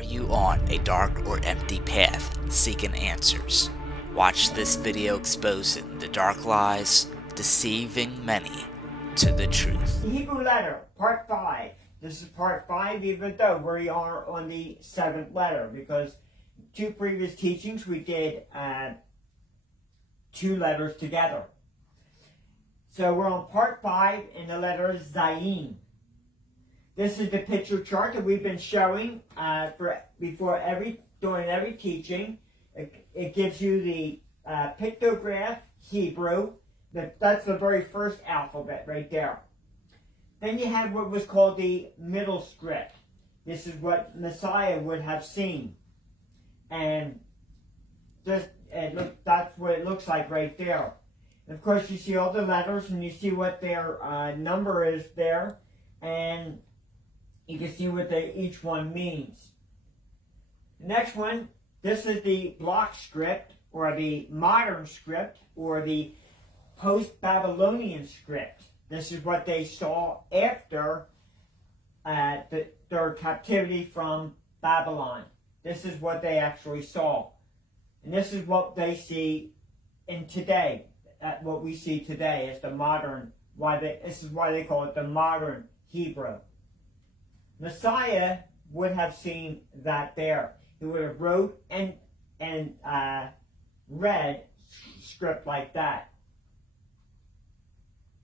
Are you on a dark or empty path seeking answers? Watch this video exposing the dark lies, deceiving many to the truth. The Hebrew letter, part 5. This is part 5, even though we are on the 7th letter, because 2 previous teachings we did 2 letters together. So we're on part 5 in the letter Zayin. This is the picture chart that we've been showing during every teaching. It gives you the pictograph Hebrew. That's the very first alphabet right there. Then you have what was called the middle script. This is what Messiah would have seen. And that's what it looks like right there. And of course, you see all the letters and you see what their number is there. And you can see what each one means. The next one, this is the block script, or the modern script, or the post-Babylonian script. This is what they saw after their captivity from Babylon. This is what they actually saw. And this is what they see in today. What we see today is the modern, this is why they call it the modern Hebrew. Messiah would have seen that there. He would have wrote and read script like that.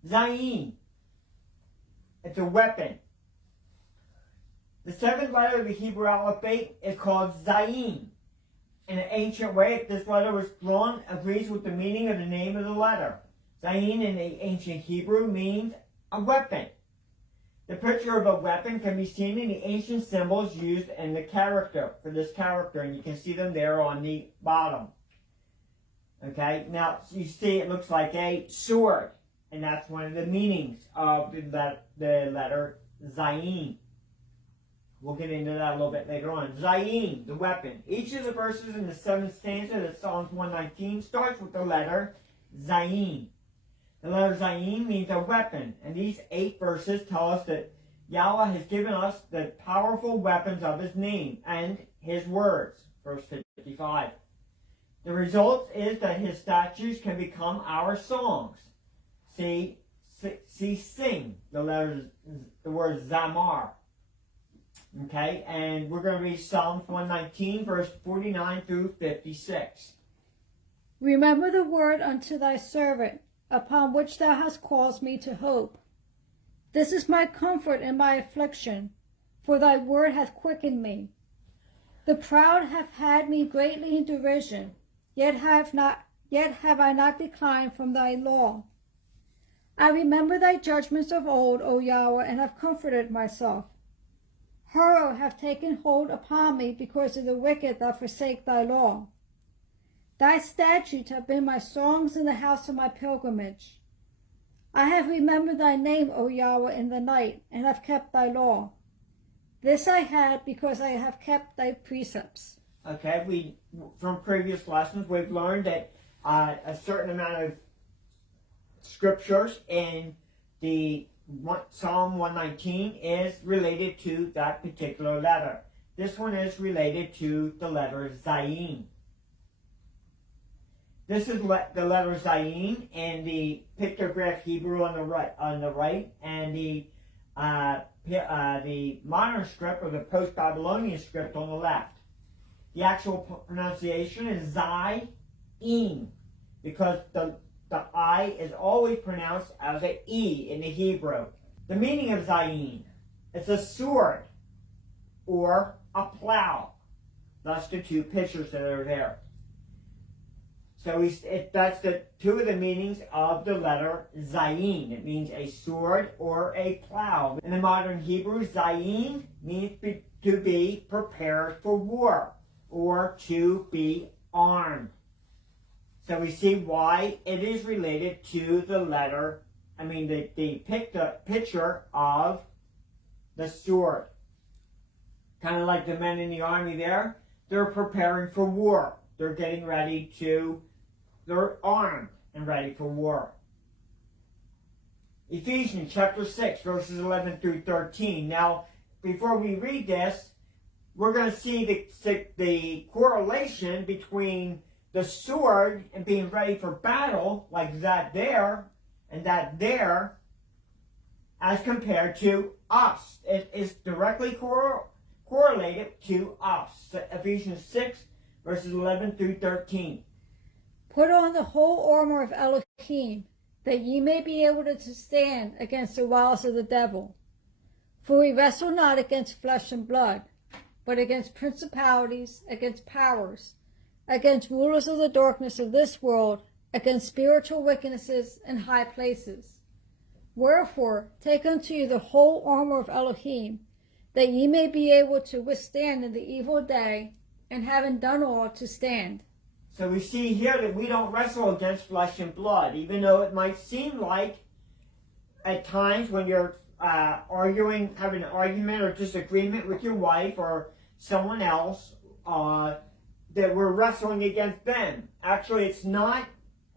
Zayin. It's a weapon. The 7th letter of the Hebrew alphabet is called Zayin. In an ancient way, if this letter was drawn, agrees with the meaning of the name of the letter. Zayin in the ancient Hebrew means a weapon. The picture of a weapon can be seen in the ancient symbols used in the character, for this character, and you can see them there on the bottom. Okay, now you see it looks like a sword, and that's one of the meanings of the letter Zayin. We'll get into that a little bit later on. Zayin, the weapon. Each of the verses in the 7th stanza of Psalms 119 starts with the letter Zayin. The letter Zayin means a weapon, and these 8 verses tell us that Yahweh has given us the powerful weapons of His name and His words. Verse 55. The result is that His statutes can become our songs. See sing, the word zamar. Okay, and we're going to read Psalms 119, verse 49 through 56. Remember the word unto thy servant, upon which thou hast caused me to hope. This is my comfort in my affliction, for thy word hath quickened me. The proud have had me greatly in derision, yet have I not declined from thy law. I remember thy judgments of old, O Yahweh, and have comforted myself. Horror hath taken hold upon me because of the wicked that forsake thy law. Thy statutes have been my songs in the house of my pilgrimage. I have remembered thy name, O Yahweh, in the night, and have kept thy law. This I had because I have kept thy precepts. Okay, from previous lessons, we've learned that a certain amount of scriptures in the Psalm 119 is related to that particular letter. This one is related to the letter Zayin. This is the letter Zayin in the pictograph Hebrew on the right, and the modern script, or the post-Babylonian script, on the left. The actual pronunciation is Zayin, because the I is always pronounced as an E in the Hebrew. The meaning of Zayin: it's a sword or a plow. That's the 2 pictures that are there. So that's the 2 of the meanings of the letter Zayin. It means a sword or a plow. In the modern Hebrew, Zayin means to be prepared for war, or to be armed. So we see why it is related to the letter, the picture of the sword. Kind of like the men in the army there. They're preparing for war. They're armed and ready for war. Ephesians chapter 6, verses 11 through 13. Now, before we read this, we're going to see the correlation between the sword and being ready for battle, like that there and that there, as compared to us. It is directly correlated to us. Ephesians 6, verses 11 through 13. Put on the whole armor of Elohim, that ye may be able to stand against the wiles of the devil. For we wrestle not against flesh and blood, but against principalities, against powers, against rulers of the darkness of this world, against spiritual wickednesses in high places. Wherefore, take unto you the whole armor of Elohim, that ye may be able to withstand in the evil day, and having done all, to stand. So we see here that we don't wrestle against flesh and blood, even though it might seem like at times when you're having an argument or disagreement with your wife or someone else, that we're wrestling against them. Actually, it's not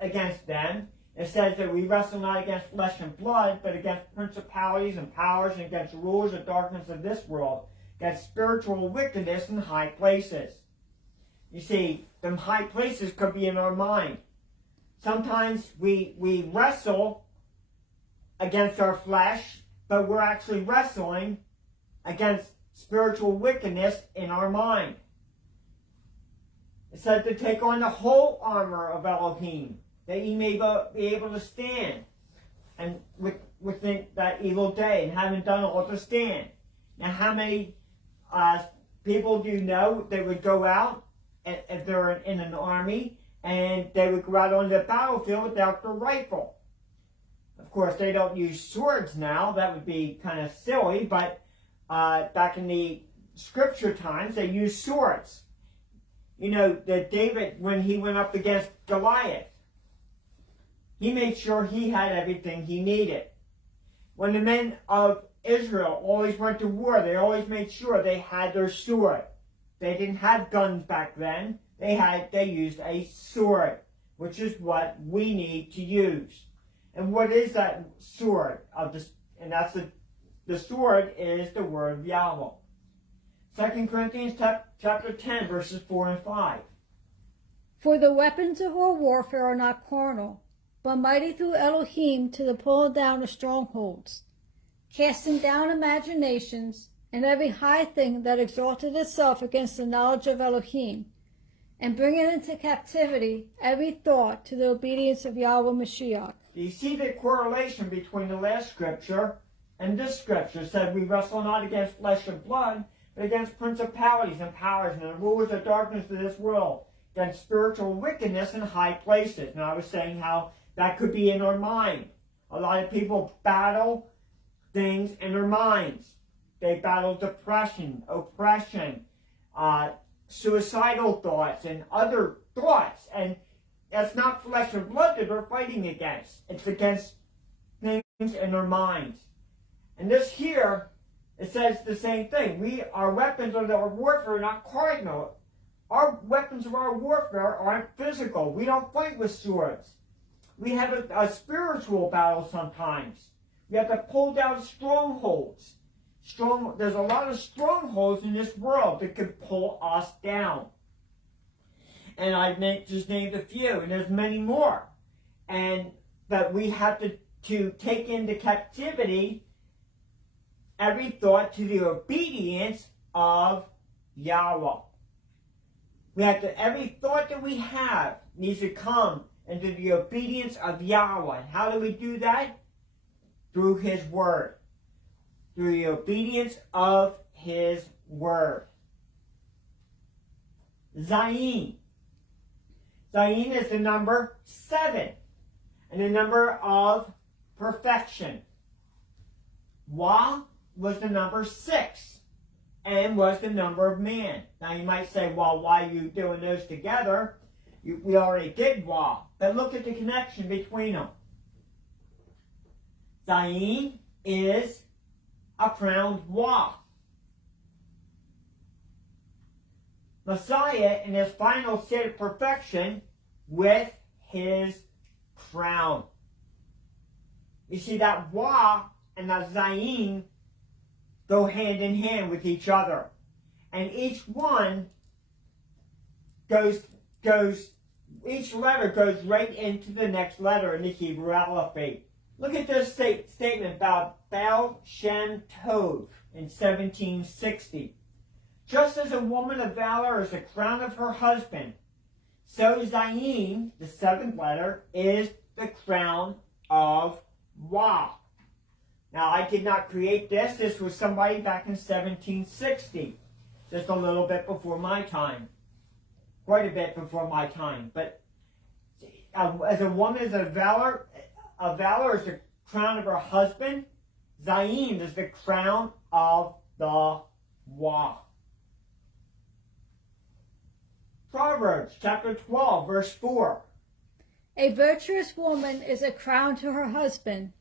against them. It says that we wrestle not against flesh and blood, but against principalities and powers and against rulers of darkness of this world, against spiritual wickedness in high places. You see, them high places could be in our mind. Sometimes we wrestle against our flesh, but we're actually wrestling against spiritual wickedness in our mind. It says to take on the whole armor of Elohim, that ye may be able to stand and within that evil day, and having done all to stand. Now, how many people do you know that would go out if they're in an army, and they would go out on the battlefield without their rifle? Of course, they don't use swords now. That would be kind of silly, but back in the scripture times, they used swords. You know, that David, when he went up against Goliath, he made sure he had everything he needed. When the men of Israel always went to war, they always made sure they had their sword. They didn't have guns back then. They used a sword, which is what we need to use. And what is that sword? And that's the sword is the word of Yahweh. 2 Corinthians chapter 10, verses 4 and 5. For the weapons of our warfare are not carnal, but mighty through Elohim to the pulling down of strongholds, casting down imaginations and every high thing that exalted itself against the knowledge of Elohim, and bringing into captivity every thought to the obedience of Yahweh Mashiach. Do you see the correlation between the last scripture and this scripture? It said we wrestle not against flesh and blood, but against principalities and powers and the rulers of darkness of this world, against spiritual wickedness in high places. And I was saying how that could be in our mind. A lot of people battle things in their minds. They battle depression, oppression, suicidal thoughts, and other thoughts. And that's not flesh and blood that they're fighting against. It's against things in their minds. And this here, it says the same thing. Our weapons of our warfare are not cardinal. Our weapons of our warfare aren't physical. We don't fight with swords. We have a spiritual battle sometimes. We have to pull down strongholds. There's a lot of strongholds in this world that could pull us down. And I just named a few, and there's many more. And that we have to take into captivity every thought to the obedience of Yahweh. Every thought that we have needs to come into the obedience of Yahweh. And how do we do that? Through His Word. Through the obedience of His Word. Zayin. Zayin is the number 7. And the number of perfection. Wa was the number 6. And was the number of man. Now you might say, well, why are you doing those together? We already did Wa. But look at the connection between them. Zayin is a crowned Wa. Messiah in his final state of perfection with his crown. You see, that Wa and that Zayin go hand in hand with each other. And each one each letter goes right into the next letter in the Hebrew alphabet. Look at this statement about Baal Shem Tov in 1760. Just as a woman of valor is the crown of her husband, so Zayin, the seventh letter, is the crown of Wa. Now, I did not create this. This was somebody back in 1760, just a little bit before my time. Quite a bit before my time. But as a woman is a valor is the crown of her husband. Zayin is the crown of the Wa. Proverbs chapter 12, verse 4. A virtuous woman is a crown to her husband,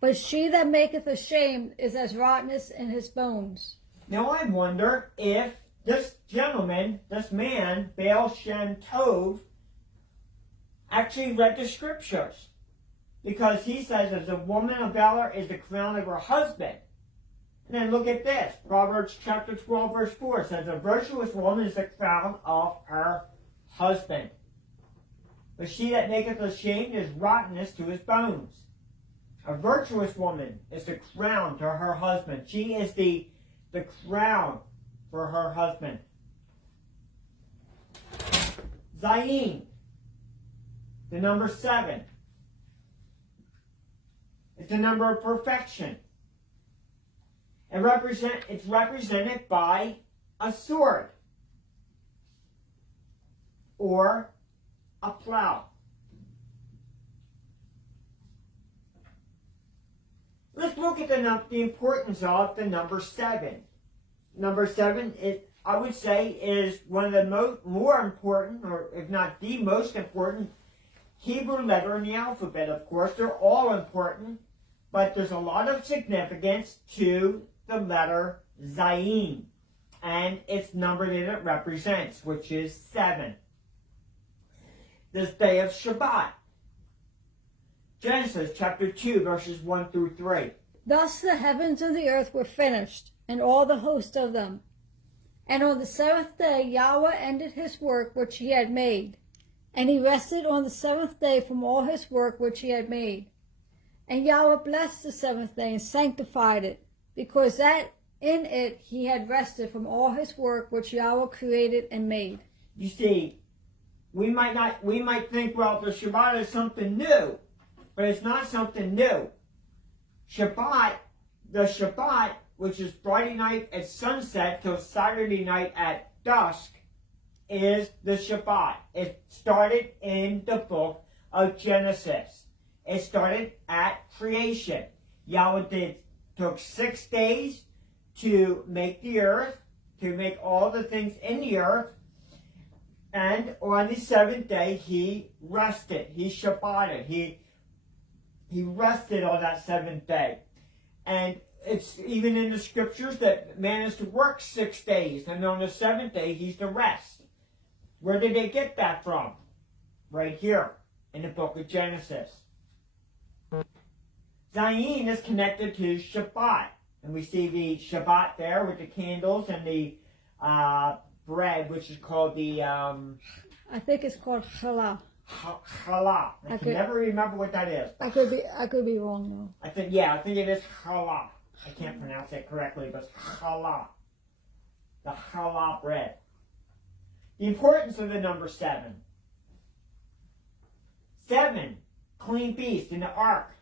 but she that maketh ashamed is as rottenness in his bones. Now I wonder if this gentleman, this man, Baal Shem Tov, actually read the scriptures. Because he says, as a woman of valor is the crown of her husband. And then look at this. Proverbs chapter 12, verse 4 says, a virtuous woman is the crown of her husband. But she that maketh ashamed is rottenness to his bones. A virtuous woman is the crown to her husband. She is the crown for her husband. Zayin, the number 7. It's the number of perfection. It's represented by a sword or a plow. Let's look at the importance of the number 7. Number 7, I would say, is one of the more important, or if not the most important, Hebrew letter in the alphabet. Of course, they're all important, but there's a lot of significance to the letter Zayin and its number that it represents, which is 7. This day of Shabbat. Genesis chapter 2, verses 1 through 3. Thus the heavens and the earth were finished, and all the host of them. And on the seventh day Yahweh ended his work which he had made, and he rested on the seventh day from all his work which he had made. And Yahweh blessed the seventh day and sanctified it, because that in it he had rested from all his work which Yahweh created and made. You see, we might think, well, the Shabbat is something new, but it's not something new. The Shabbat, which is Friday night at sunset till Saturday night at dusk, is the Shabbat. It started in the book of Genesis. It started at creation. Yahweh took 6 days to make the earth, to make all the things in the earth, and on the 7th day he rested. He Shabbated. He rested on that 7th day. And it's even in the scriptures that man is to work 6 days, and on the 7th day he's to rest. Where did they get that from? Right here in the book of Genesis. Zayin is connected to Shabbat. And we see the Shabbat there with the candles and the bread, which is called the... I think it's called challah. Challah. I can never remember what that is. I could be wrong though. I think it is challah. I can't pronounce it correctly, but it's challah. The challah bread. The importance of the number 7. 7, clean beast in the ark.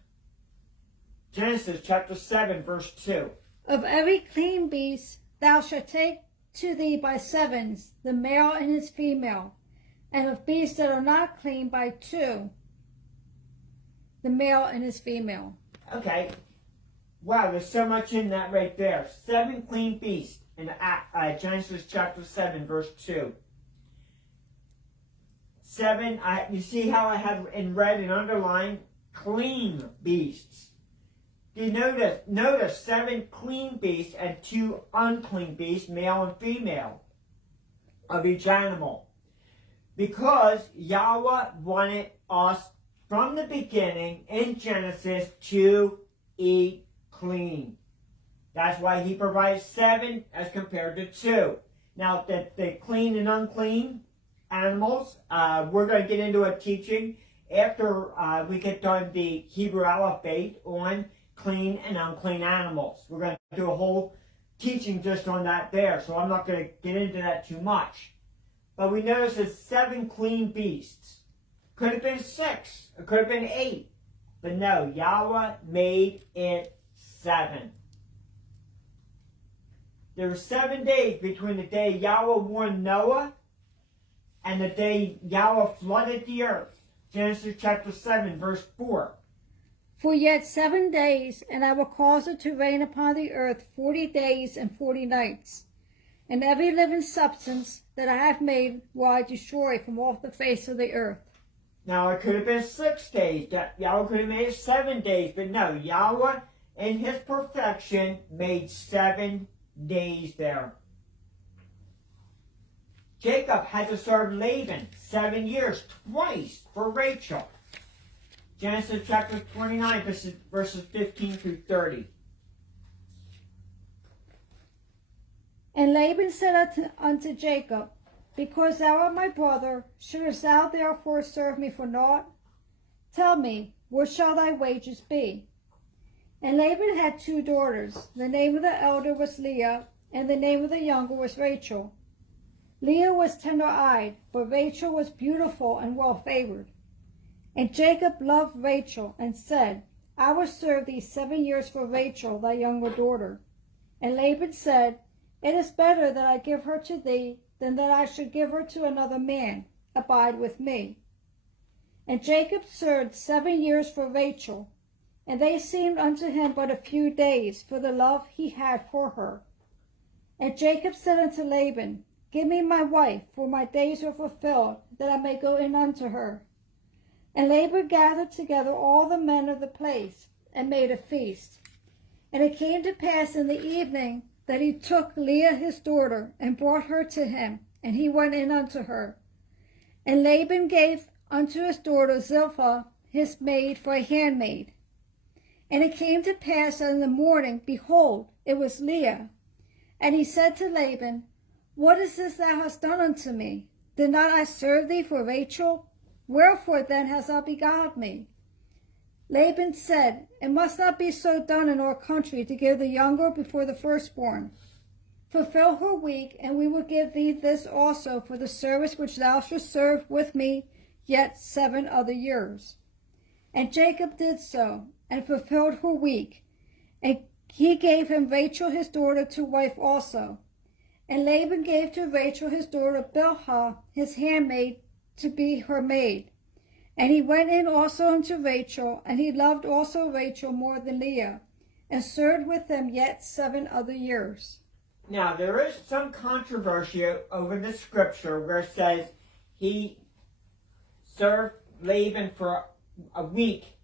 Genesis chapter 7, verse 2. Of every clean beast thou shalt take to thee by sevens, the male and his female, and of beasts that are not clean by 2, the male and his female. Okay. Wow, there's so much in that right there. 7 clean beasts in Genesis chapter 7, verse 2. 7, you see how I have in red and underlined clean beasts. Do you notice 7 clean beasts and 2 unclean beasts, male and female, of each animal. Because Yahweh wanted us from the beginning in Genesis to eat clean. That's why he provides 7 as compared to 2. Now, the clean and unclean animals, we're going to get into a teaching after we get done the Hebrew alphabet on clean and unclean animals. We're going to do a whole teaching just on that there, so I'm not going to get into that too much. But we notice there's 7 clean beasts. Could have been 6, it could have been 8. But no, Yahweh made it 7. There were 7 days between the day Yahweh warned Noah and the day Yahweh flooded the earth. Genesis chapter 7, verse 4. For yet 7 days, and I will cause it to rain upon the earth 40 days and 40 nights. And every living substance that I have made will I destroy from off the face of the earth. Now it could have been 6 days. Yahweh could have made it 7 days. But no, Yahweh in his perfection made 7 days there. Jacob had to serve Laban 7 years, twice for Rachel. Genesis chapter 29, verses 15 through 30. And Laban said unto Jacob, Because thou art my brother, shouldest thou therefore serve me for naught? Tell me, what shall thy wages be? And Laban had 2 daughters. The name of the elder was Leah, and the name of the younger was Rachel. Leah was tender-eyed, but Rachel was beautiful and well-favored. And Jacob loved Rachel, and said, I will serve thee 7 years for Rachel, thy younger daughter. And Laban said, It is better that I give her to thee, than that I should give her to another man. Abide with me. And Jacob served 7 years for Rachel, and they seemed unto him but a few days, for the love he had for her. And Jacob said unto Laban, Give me my wife, for my days are fulfilled, that I may go in unto her. And Laban gathered together all the men of the place, and made a feast. And it came to pass in the evening that he took Leah his daughter, and brought her to him, and he went in unto her. And Laban gave unto his daughter Zilpah his maid for a handmaid. And it came to pass that in the morning, behold, it was Leah. And he said to Laban, What is this thou hast done unto me? Did not I serve thee for Rachel? Wherefore then hast thou beguiled me? Laban said, It must not be so done in our country to give the younger before the firstborn. Fulfill her week, and we will give thee this also for the service which thou shalt serve with me yet 7 other years. And Jacob did so, and fulfilled her week. And he gave him Rachel his daughter to wife also. And Laban gave to Rachel his daughter Bilhah his handmaid to be her maid. And he went in also unto Rachel, and he loved also Rachel more than Leah, and served with them yet 7 other years. Now there is some controversy over the scripture where it says he served Laban for a week.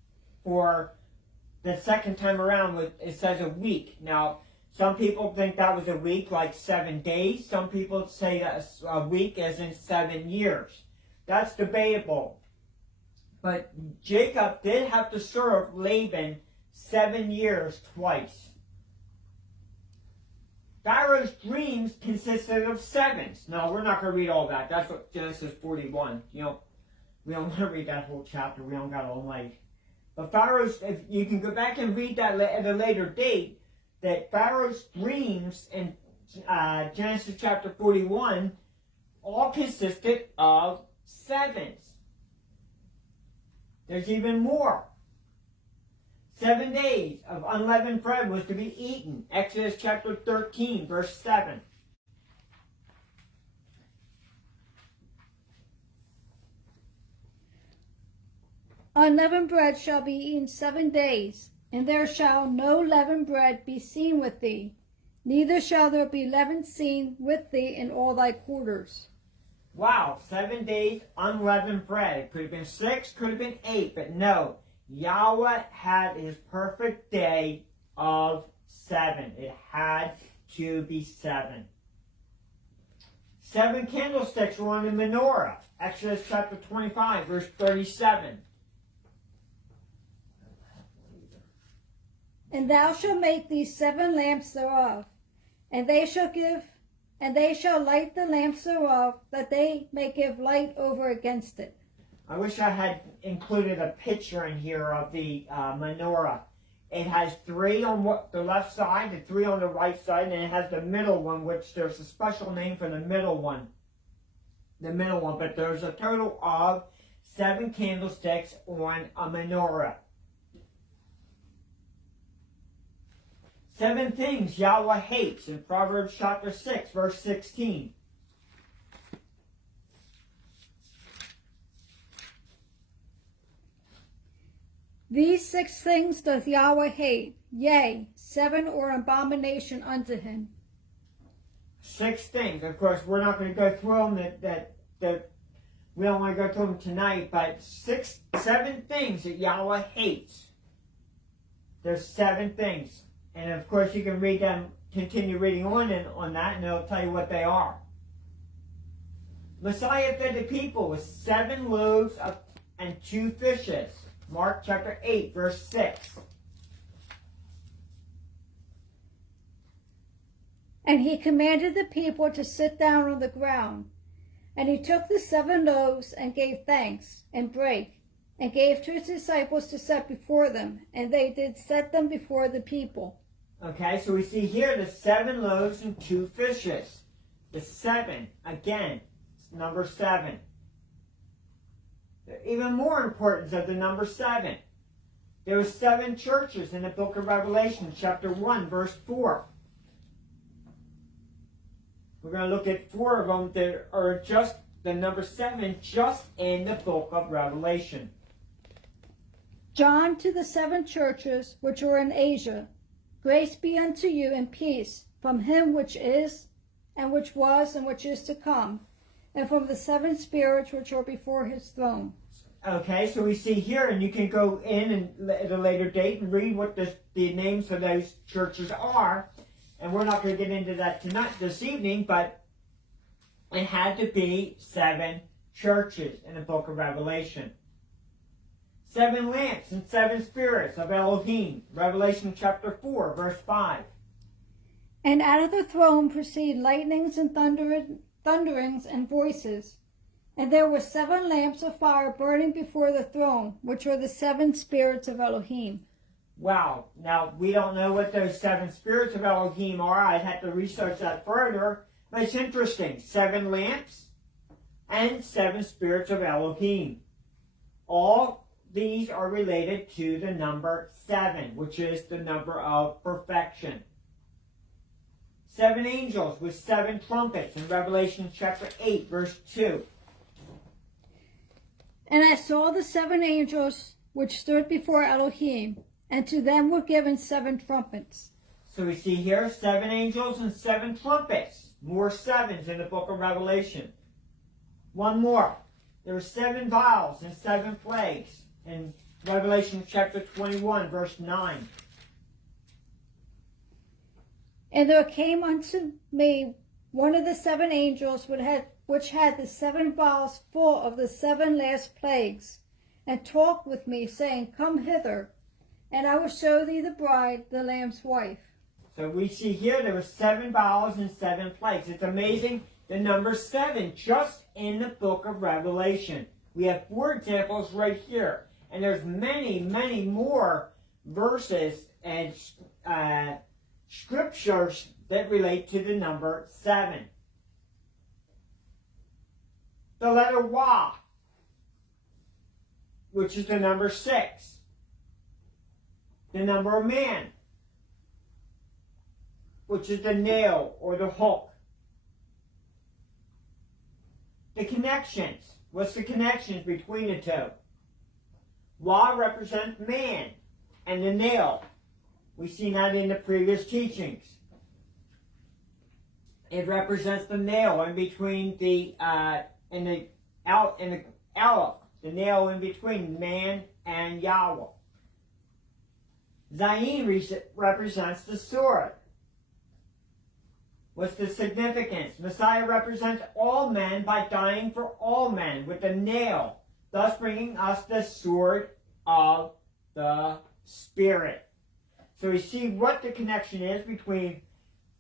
For the second time around, it says a week. Now, some people think that was a week, like 7 days. Some people say that a week as in 7 years. That's debatable. But Jacob did have to serve Laban 7 years twice. Pharaoh's dreams consisted of 7s. No, we're not going to read all that. That's what Genesis 41. We don't want to read that whole chapter. We don't got all night. But Pharaoh's, if you can go back and read that at a later date, that Pharaoh's dreams in Genesis chapter 41 all consisted of 7s. There's even more. 7 days of unleavened bread was to be eaten. Exodus chapter 13, verse 7. Unleavened bread shall be eaten 7 days, and there shall no leavened bread be seen with thee, neither shall there be leaven seen with thee in all thy quarters. Wow, 7 days unleavened bread. It could have been 6, could have been 8, but no. Yahweh had his perfect day of 7. It had to be 7. 7 candlesticks were on the menorah. Exodus chapter 25, verse 37. And thou shalt make thee 7 lamps thereof, and they shall give And they shall light the lamps thereof, that they may give light over against it. I wish I had included a picture in here of the menorah. It has 3 on the left side, and 3 on the right side, and it has the middle one, which there's a special name for the middle one. But there's a total of 7 candlesticks on a menorah. 7 things Yahweh hates in Proverbs chapter 6, verse 16. These 6 things doth Yahweh hate, yea, 7 are abomination unto him. 6 things. Of course, we're not going to go through them. That we don't want to go through them tonight. But 7 things that Yahweh hates. There's 7 things, and of course you can read them. Continue reading on that, and it'll tell you what they are. Messiah fed the people with 7 loaves and 2 fishes. Mark chapter 8, verse 6. And he commanded the people to sit down on the ground. And he took the 7 loaves and gave thanks, and brake, and gave to his disciples to set before them. And they did set them before the people. Okay, so we see here the 7 loaves and 2 fishes. The 7, again, it's number 7. Even more importance of the number 7. There were 7 churches in the book of Revelation, chapter 1, verse 4. We're going to look at 4 of them that are just the number 7, just in the book of Revelation. John to the 7 churches which are in Asia, grace be unto you and peace from him which is, and which was, and which is to come, and from the 7 spirits which are before his throne. Okay, so we see here, and you can go in and at a later date and read what the names of those churches are. And we're not going to get into that this evening, but it had to be 7 churches in the book of Revelation. 7 lamps and 7 spirits of Elohim. Revelation chapter 4, verse 5. And out of the throne proceed lightnings and thunderings and voices. And there were 7 lamps of fire burning before the throne, which are the 7 spirits of Elohim. Wow. Now, we don't know what those 7 spirits of Elohim are. I'd have to research that further. But it's interesting. 7 lamps and 7 spirits of Elohim. All these are related to the number 7, which is the number of perfection. 7 angels with 7 trumpets in Revelation chapter 8, verse 2. And I saw the 7 angels which stood before Elohim, and to them were given 7 trumpets. So we see here 7 angels and 7 trumpets. More 7s in the book of Revelation. One more. There were 7 vials and 7 plagues in Revelation chapter 21, verse 9. And there came unto me one of the 7 angels which had the 7 vials full of the 7 last plagues, and talked with me, saying, Come hither, and I will show thee the bride, the Lamb's wife. So we see here there were 7 vials and 7 plagues. It's amazing the number 7 just in the book of Revelation. We have 4 examples right here. And there's many, many more verses and scriptures that relate to the number 7. The letter Wah, which is the number 6. The number of man, which is the nail or the hook. The connections. What's the connections between the 2? Wah represents man, and the nail. We've seen that in the previous teachings. It represents the nail in between the Aleph, the nail in between man and Yahweh. Zayin represents the sword. What's the significance? Messiah represents all men by dying for all men with a nail, thus bringing us the sword of the Spirit. So we see what the connection is between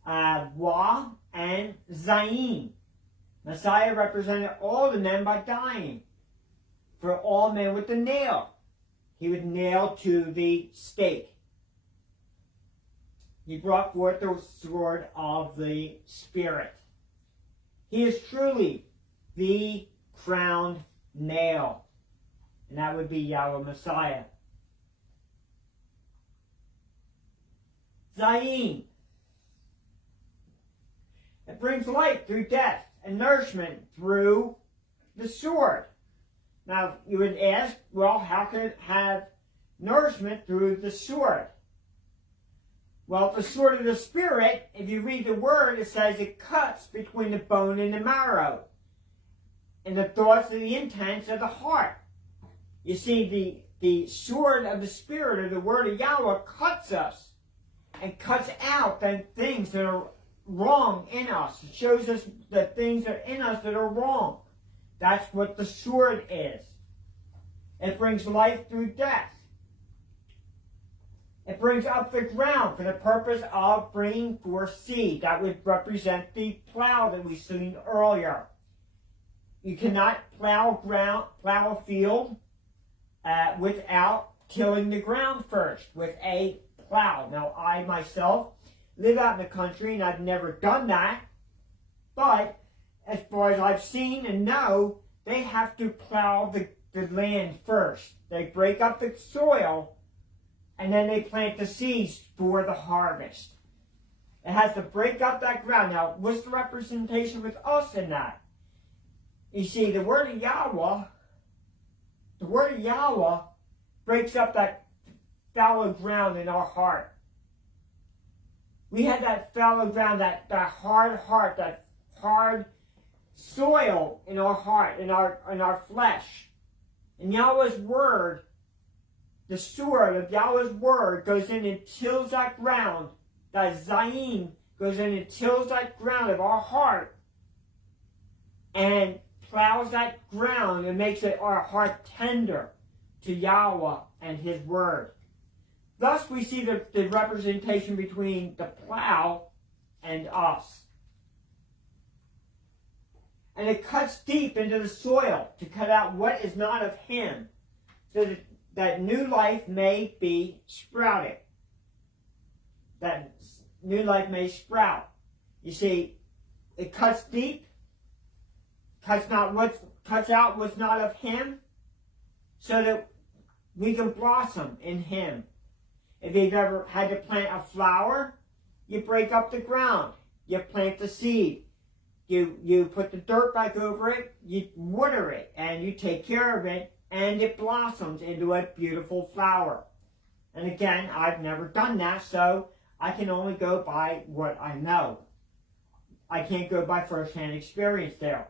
Wah and Zayin. Messiah represented all the men by dying. For all men with the nail. He was nailed to the stake. He brought forth the sword of the Spirit. He is truly the crowned nail. And that would be Yahweh Messiah. Zayin. It brings light through death and nourishment through the sword. Now, you would ask, well, how can it have nourishment through the sword? Well, the sword of the Spirit, if you read the word, it says it cuts between the bone and the marrow, and the thoughts and the intents of the heart. You see, the sword of the Spirit, or the word of Yahweh, cuts us and cuts out the things that are wrong in us. It shows us the things that are in us that are wrong. That's what the sword is. It brings life through death. It brings up the ground for the purpose of bringing forth seed. That would represent the plow that we've seen earlier. You cannot plow a field without tilling the ground first with a plow. Now, I myself live out in the country and I've never done that. But as far as I've seen and know, they have to plow the land first. They break up the soil and then they plant the seeds for the harvest. It has to break up that ground. Now, what's the representation with us in that? You see, the word of Yahweh breaks up that fallow ground in our heart. We had that fallow ground, that hard heart, that hard soil in our heart, in our flesh. And Yahweh's word, the sword of Yahweh's word, goes in and tills that ground. That Zayin goes in and tills that ground of our heart and plows that ground and makes our heart tender to Yahweh and His word. Thus we see the representation between the plow and us. And it cuts deep into the soil to cut out what is not of Him, so that new life may be sprouted. That new life may sprout. You see, it cuts deep, cuts out what's not of Him, so that we can blossom in Him. If you've ever had to plant a flower, you break up the ground, you plant the seed. You put the dirt back over it, you water it, and you take care of it, and it blossoms into a beautiful flower. And again, I've never done that, so I can only go by what I know. I can't go by first-hand experience there.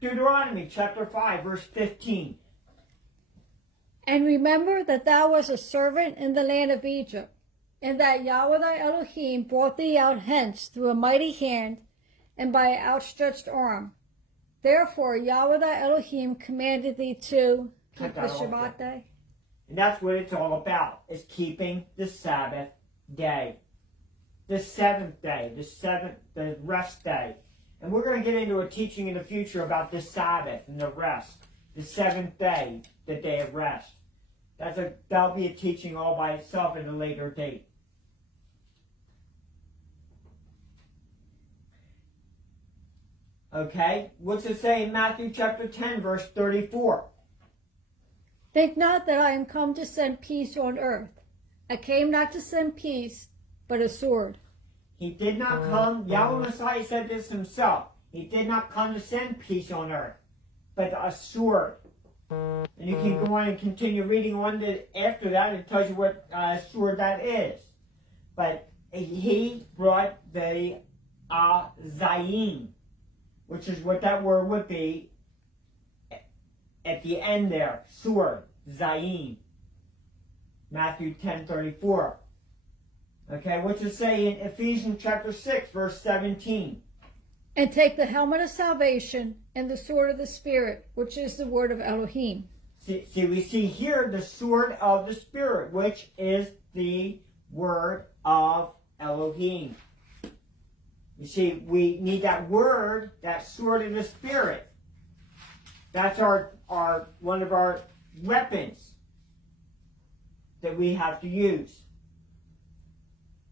Deuteronomy chapter 5, verse 15. And remember that thou wast a servant in the land of Egypt, and that Yahweh thy Elohim brought thee out hence through a mighty hand and by an outstretched arm. Therefore Yahweh thy Elohim commanded thee to keep the Shabbat day. And that's what it's all about, is keeping the Sabbath day. The seventh day, the rest day. And we're going to get into a teaching in the future about the Sabbath and the rest. The seventh day, the day of rest. That'll be a teaching all by itself at a later date. Okay, what's it say in Matthew chapter 10, verse 34? Think not that I am come to send peace on earth. I came not to send peace, but a sword. He did not come, Yahweh Messiah said this himself. He did not come to send peace on earth, but a sword. And you can go on and continue reading on after that. It tells you what sword that is. But he brought the Zayin, which is what that word would be at the end there. Sword, Zayin. Matthew 10:34. Okay, what's it say in Ephesians chapter 6, verse 17? And take the helmet of salvation and the sword of the Spirit, which is the word of Elohim. See, we see here the sword of the Spirit, which is the word of Elohim. You see, we need that word, that sword of the Spirit. That's our one of our weapons that we have to use.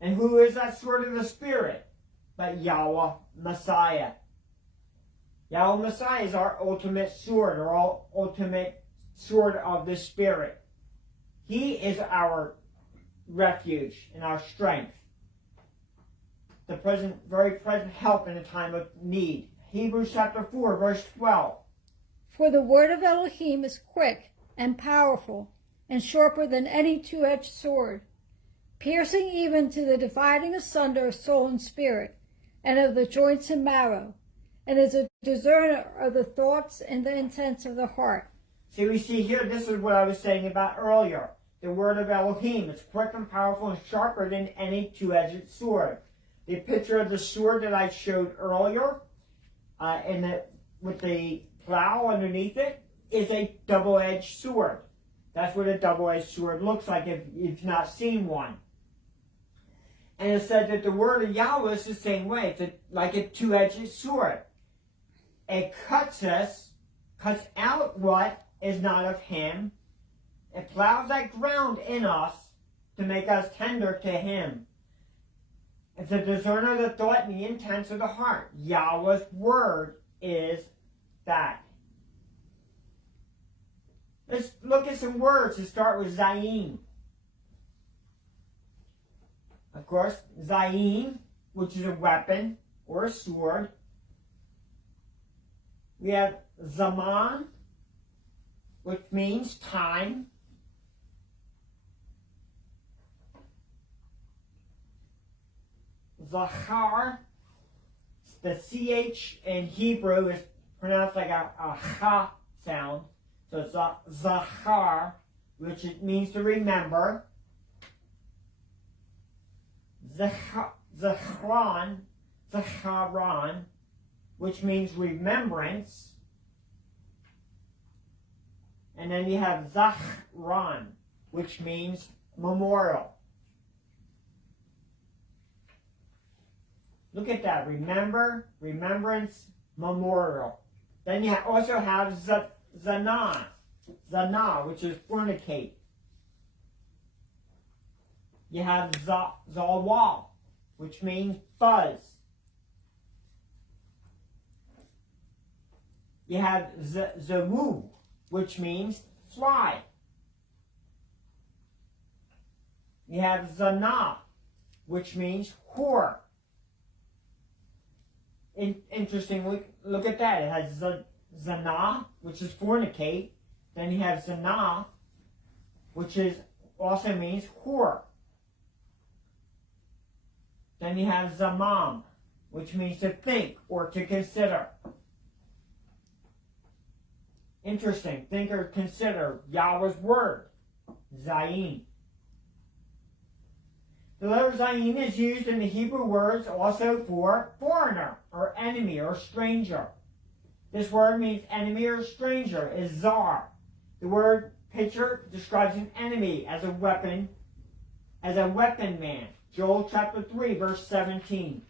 And who is that sword of the Spirit? But Yahweh Messiah. Yahweh Messiah is our ultimate sword, our ultimate sword of the Spirit. He is our refuge and our strength. The very present help in a time of need. Hebrews chapter 4, verse 12. For the word of Elohim is quick and powerful and sharper than any two-edged sword, piercing even to the dividing asunder of soul and spirit, and of the joints and marrow, and is a discerner of the thoughts and the intents of the heart. See, we see here, this is what I was saying about earlier. The word of Elohim is quick and powerful and sharper than any two-edged sword. The picture of the sword that I showed earlier, with the plow underneath it, is a double-edged sword. That's what a double-edged sword looks like if you've not seen one. And it said that the word of Yahweh is the same way. It's like a two-edged sword. It cuts out what is not of him. It plows that ground in us to make us tender to him. It's a discerner of the thought and the intents of the heart. Yahweh's word is that. Let's look at some words to start with Zayin. Of course, Zayin, which is a weapon or a sword. We have Zaman, which means time. Zachar, the CH in Hebrew is pronounced like a ha sound. So it's Zachar, which it means to remember. Zacharan, which means remembrance. And then you have Zachran, which means memorial. Look at that. Remember, remembrance, memorial. Then you also have Zana, which is fornicate. You have Zawal, which means buzz. You have Zawu, which means fly. You have Zana, which means whore. Interesting, look at that. It has Zana, which is fornicate. Then you have Zana, which also means whore. Then you have Zamam, which means to think or to consider. Interesting. Think or consider Yahweh's word. Zayin. The letter Zayin is used in the Hebrew words also for foreigner or enemy or stranger. This word means enemy or stranger is zar. The word picture describes an enemy as a weapon man. Joel chapter 3, verse 17.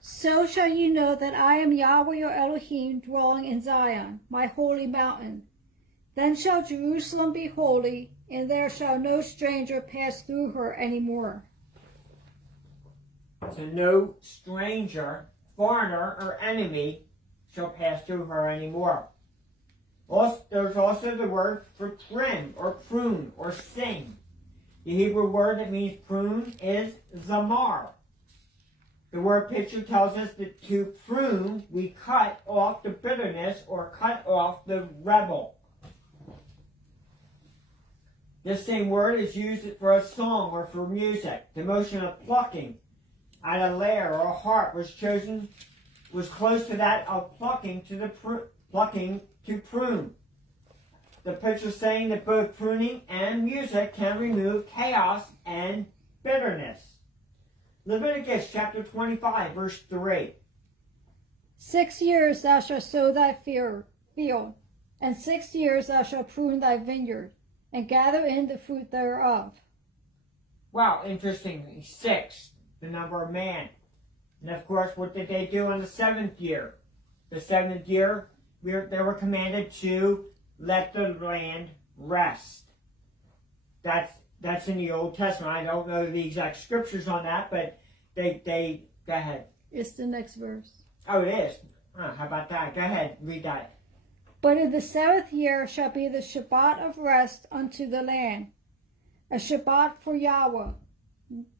So shall you know that I am Yahweh your Elohim, dwelling in Zion, my holy mountain. Then shall Jerusalem be holy, and there shall no stranger pass through her any more. So no stranger, foreigner, or enemy shall pass through her anymore. There's also the word for trim, or prune, or sing. The Hebrew word that means prune is zamar. The word picture tells us that to prune, we cut off the bitterness or cut off the rebel. This same word is used for a song or for music. The motion of plucking at a lyre or a harp was close to that of plucking to prune. The picture saying that both pruning and music can remove chaos and bitterness. Leviticus chapter 25, verse 3. 6 years thou shalt sow thy field, and 6 years thou shalt prune thy vineyard, and gather in the fruit thereof. Wow, interestingly, 6, the number of man. And of course, what did they do on the 7th year? The 7th year, they were commanded to let the land rest. That's in the Old Testament. I don't know the exact scriptures on that, but they go ahead. It's the next verse. Oh, it is. How about that? Go ahead, read that. But in the 7th year shall be the Shabbat of rest unto the land, a Shabbat for Yahweh.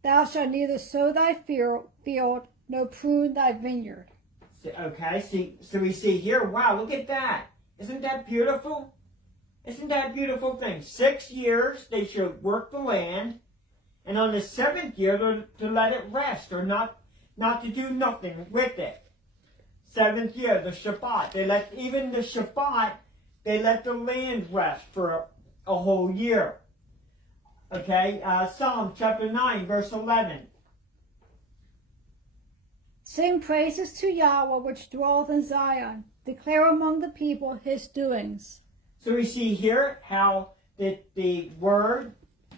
Thou shalt neither sow thy field, nor prune thy vineyard. Okay, so we see here, wow, look at that. Isn't that beautiful? Isn't that a beautiful thing? 6 years they should work the land, and on the 7th year to let it rest, or not to do nothing with it. 7th year, the Shabbat. They let the land rest for a whole year. Okay, Psalm chapter 9, verse 11. Sing praises to Yahweh, which dwelleth in Zion. Declare among the people his doings. So we see here how the word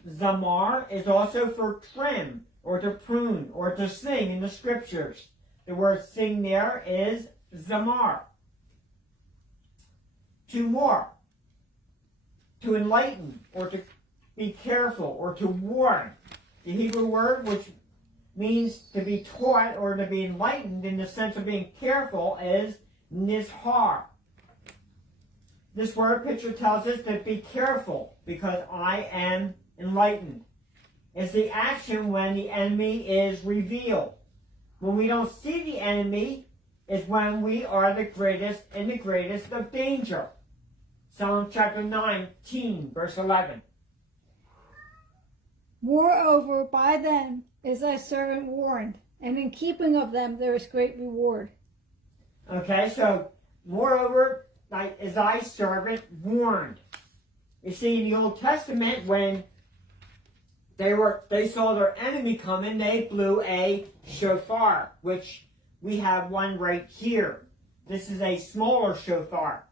zamar is also for trim, or to prune, or to sing in the scriptures. The word sing there is zamar. 2 more. To enlighten, or to be careful, or to warn. The Hebrew word, which means to be taught or to be enlightened in the sense of being careful, is nizhar. This word picture tells us to be careful because I am enlightened. It's the action when the enemy is revealed. When we don't see the enemy is when we are the greatest of danger. Psalm chapter 19, verse 11. Moreover, by them is thy servant warned, and in keeping of them there is great reward. Okay, so moreover, is thy servant warned. You see, in the Old Testament, when they saw their enemy coming, they blew a shofar, which we have one right here. This is a smaller shofar.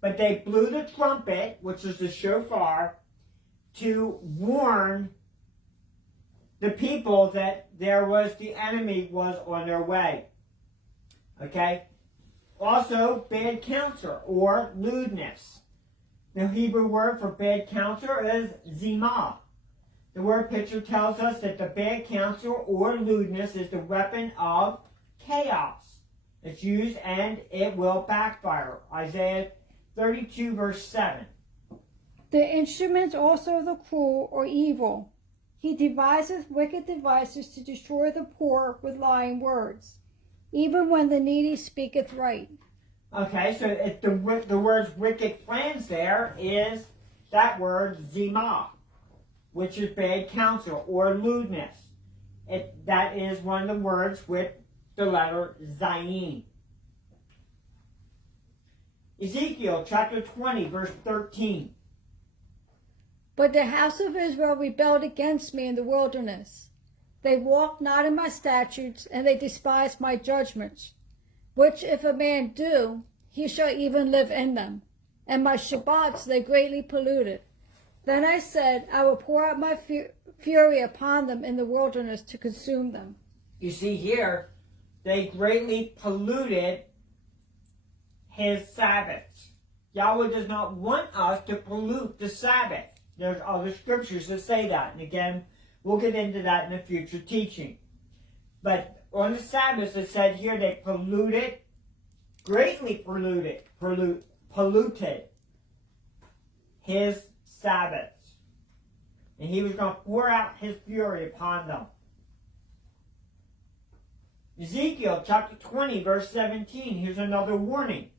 But they blew the trumpet, which is the shofar, to warn the people that the enemy was on their way. Okay? Also, bad counsel or lewdness. The Hebrew word for bad counsel is zimah. The word picture tells us that the bad counsel or lewdness is the weapon of chaos. It's used and it will backfire. Isaiah 32 verse 7. The instruments also of the cruel or evil. He deviseth wicked devices to destroy the poor with lying words, even when the needy speaketh right. Okay, so the words wicked plans there is that word zimah, which is bad counsel or lewdness. That is one of the words with the letter Zayin. Ezekiel chapter 20, verse 13. But the house of Israel rebelled against me in the wilderness. They walked not in my statutes, and they despised my judgments, which if a man do, he shall even live in them. And my Shabbats they greatly polluted. Then I said, I will pour out my fury upon them in the wilderness to consume them. You see here, they greatly polluted his Sabbaths. Yahweh does not want us to pollute the Sabbath. There's other scriptures that say that. And again, we'll get into that in a future teaching. But on the Sabbath, it said here they polluted, greatly polluted his Sabbaths. And he was going to pour out his fury upon them. Ezekiel chapter 20, verse 17. Here's another warning.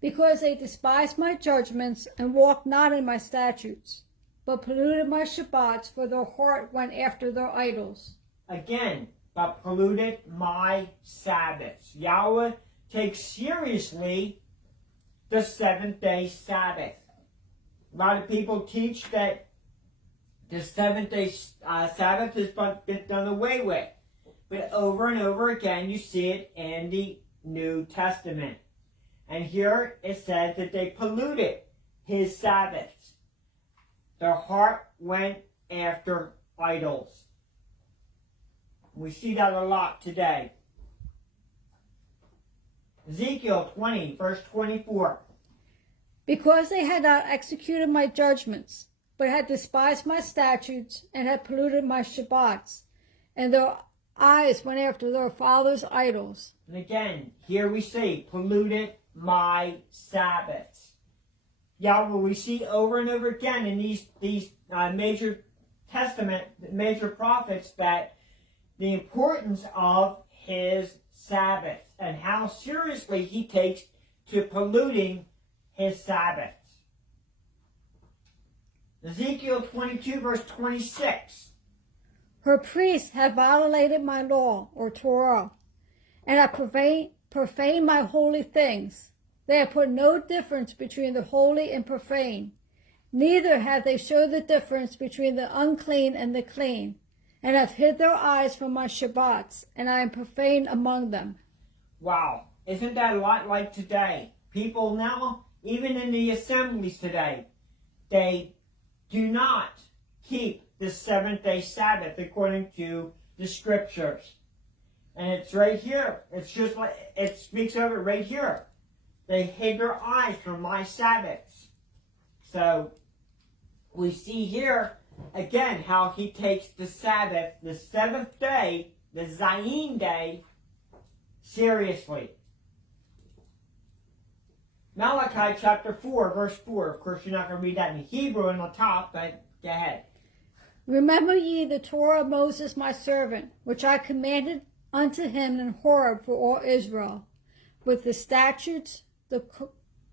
Because they despised my judgments and walked not in my statutes, but polluted my Shabbats, for their heart went after their idols. Again, but polluted my Sabbaths. Yahweh takes seriously the 7th-day Sabbath. A lot of people teach that the 7th-day Sabbath has been done away with. But over and over again, you see it in the New Testament. And here it says that they polluted his Sabbaths. Their heart went after idols. We see that a lot today. Ezekiel 20, verse 24. Because they had not executed my judgments, but had despised my statutes, and had polluted my Shabbats, and their eyes went after their fathers' idols. And again, here we see, polluted my Sabbaths. Yahweh, we see over and over again in these major testament, major prophets, that the importance of his Sabbath and how seriously he takes to polluting his Sabbaths. Ezekiel 22, verse 26. Her priests have violated my law, or Torah, and have profaned my holy things. They have put no difference between the holy and profane. Neither have they showed the difference between the unclean and the clean, and have hid their eyes from my Shabbats, and I am profane among them. Wow, isn't that a lot like today? People now, even in the assemblies today, they do not keep the seventh-day Sabbath according to the scriptures. And it's right here. It's just like, it speaks of it right here. They hid their eyes from my Sabbaths. So, we see here, again, how he takes the Sabbath, the seventh day, the Zayin day, seriously. Malachi chapter 4, verse 4. Of course, you're not going to read that in Hebrew on the top, but go ahead. Remember ye the Torah of Moses my servant, which I commanded unto him in Horeb for all Israel, with the statutes, the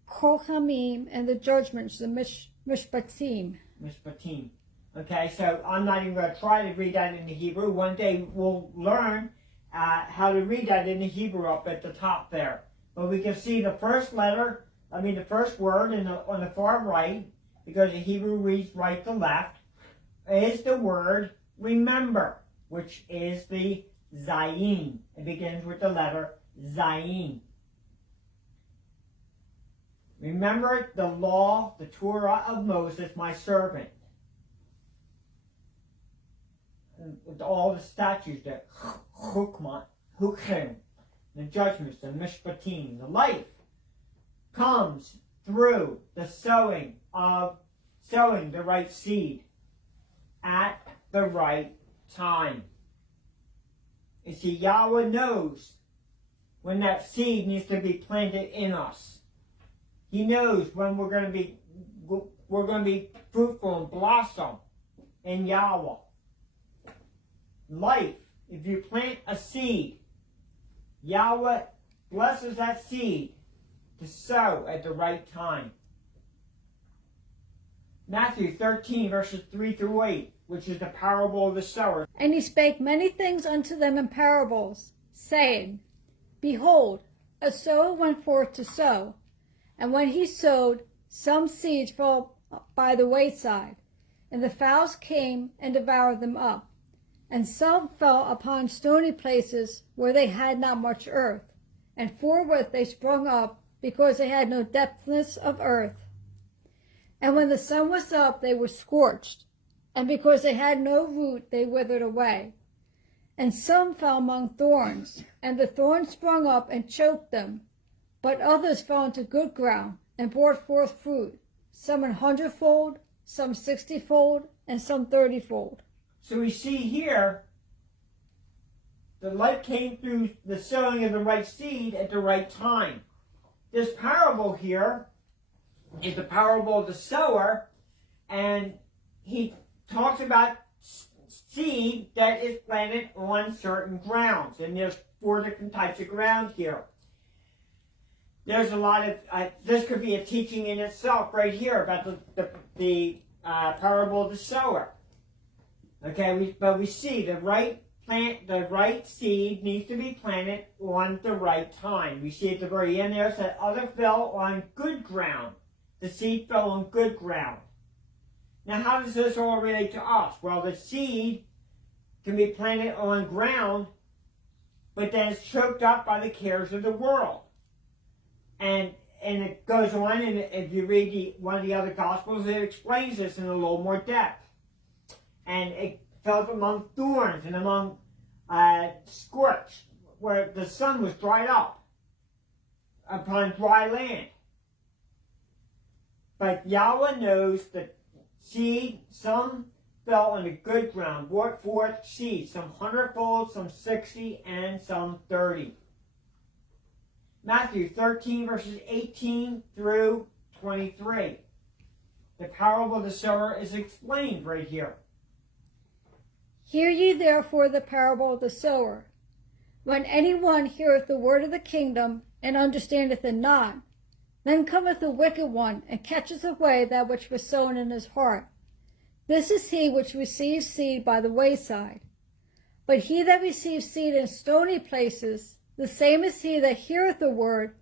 Kohamim, and the judgments, the Mishpatim. Mishpatim. Okay, so I'm not even going to try to read that in the Hebrew. One day we'll learn how to read that in the Hebrew up at the top there. But we can see the first letter, the first word on the far right, because the Hebrew reads right to left, is the word remember, which is the Zayin. It begins with the letter Zayin. Remember the law, the Torah of Moses, my servant. And all the statutes, the hukim, the judgments, the mishpatim, the life comes through the sowing the right seed at the right time. You see, Yahweh knows when that seed needs to be planted in us. He knows when we're going to be fruitful and blossom in Yahweh. Life, if you plant a seed, Yahweh blesses that seed to sow at the right time. Matthew 13, verses 3 through 8, which is the parable of the sower. And he spake many things unto them in parables, saying, Behold, a sower went forth to sow. And when he sowed, some seeds fell by the wayside, and the fowls came and devoured them up. And some fell upon stony places where they had not much earth, and forthwith they sprung up, because they had no depthness of earth. And when the sun was up, they were scorched, and because they had no root, they withered away. And some fell among thorns, and the thorns sprung up and choked them. But others fell into good ground, and brought forth fruit, some 100-fold, some 60-fold, and some 30-fold. So we see here, the life came through the sowing of the right seed at the right time. This parable here is the parable of the sower, and he talks about seed that is planted on certain grounds. And there's 4 different types of ground here. There's a lot of, this could be a teaching in itself right here about the parable of the sower. Okay, but we see the right seed needs to be planted on the right time. We see at the very end there, it said, other fell on good ground. The seed fell on good ground. Now, how does this all relate to us? Well, the seed can be planted on ground, but then it's choked up by the cares of the world. And it goes on, and if you read one of the other Gospels, it explains this in a little more depth. And fell among thorns and among scorched, where the sun was dried up upon dry land. But Yahweh knows the seed, some fell on the good ground, brought forth seed, some 100-fold, some 60, and some 30. Matthew 13, verses 18 through 23. The parable of the sower is explained right here. Hear ye therefore the parable of the sower. When any one heareth the word of the kingdom, and understandeth it not, then cometh the wicked one, and catcheth away that which was sown in his heart. This is he which receives seed by the wayside. But he that receives seed in stony places, the same is he that heareth the word,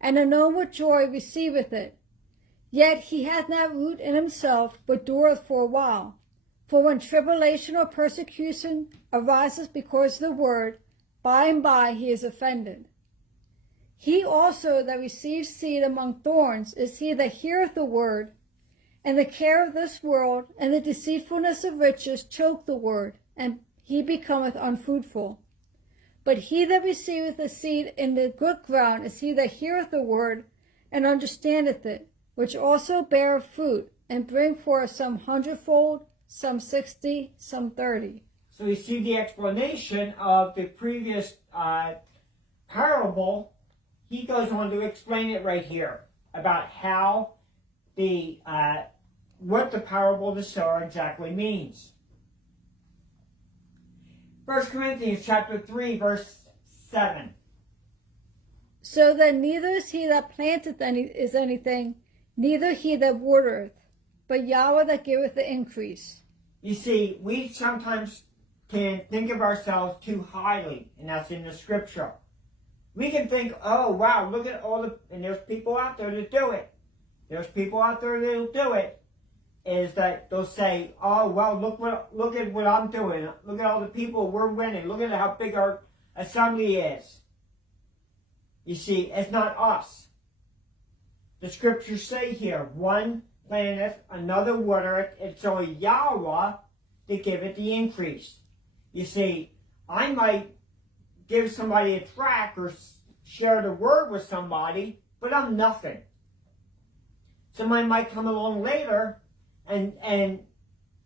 and anon with joy receiveth it. Yet he hath not root in himself, but dureth for a while. For when tribulation or persecution arises because of the word, by and by he is offended. He also that receives seed among thorns is he that heareth the word, and the care of this world and the deceitfulness of riches choke the word, and he becometh unfruitful. But he that receiveth the seed in the good ground is he that heareth the word, and understandeth it, which also beareth fruit, and bring forth some 100-fold, some 60, some 30. So you see the explanation of the previous parable. He goes on to explain it right here about how what the parable of the sower exactly means. 1 Corinthians chapter 3, verse 7. So that neither is he that planteth anything, neither he that watereth, but Yahweh that giveth the increase. You see, we sometimes can think of ourselves too highly, and that's in the scripture. We can think, oh wow, look at and there's people out there that do it. There's people out there that'll do it, is that they'll say, oh well, look at what I'm doing. Look at all the people we're winning. Look at how big our assembly is. You see, it's not us. The scriptures say here, one planteth, another watereth. It's only Yahweh to give it the increase. You see, I might give somebody a tract or share the word with somebody, but I'm nothing. Somebody might come along later and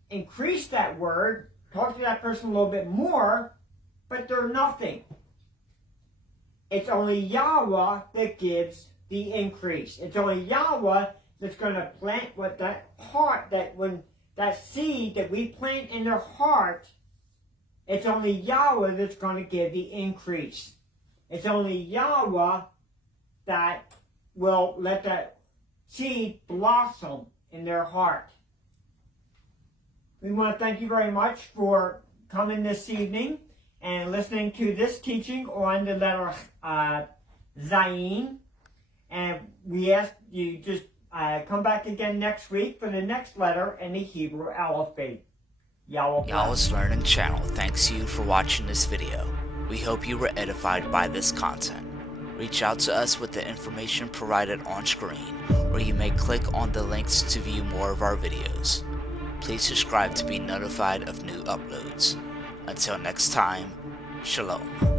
increase that word, talk to that person a little bit more, but they're nothing. It's only Yahweh that gives the increase. It's only Yahweh that's going to plant what that heart, that seed that we plant in their heart, it's only Yahweh that's going to give the increase. It's only Yahweh that will let that seed blossom in their heart. We want to thank you very much for coming this evening and listening to this teaching on the letter Zayin. And we ask you just come back again next week for the next letter in the Hebrew Aleph. Yahweh's Learning Channel thanks you for watching this video. We hope you were edified by this content. Reach out to us with the information provided on screen, or you may click on the links to view more of our videos. Please subscribe to be notified of new uploads. Until next time, Shalom.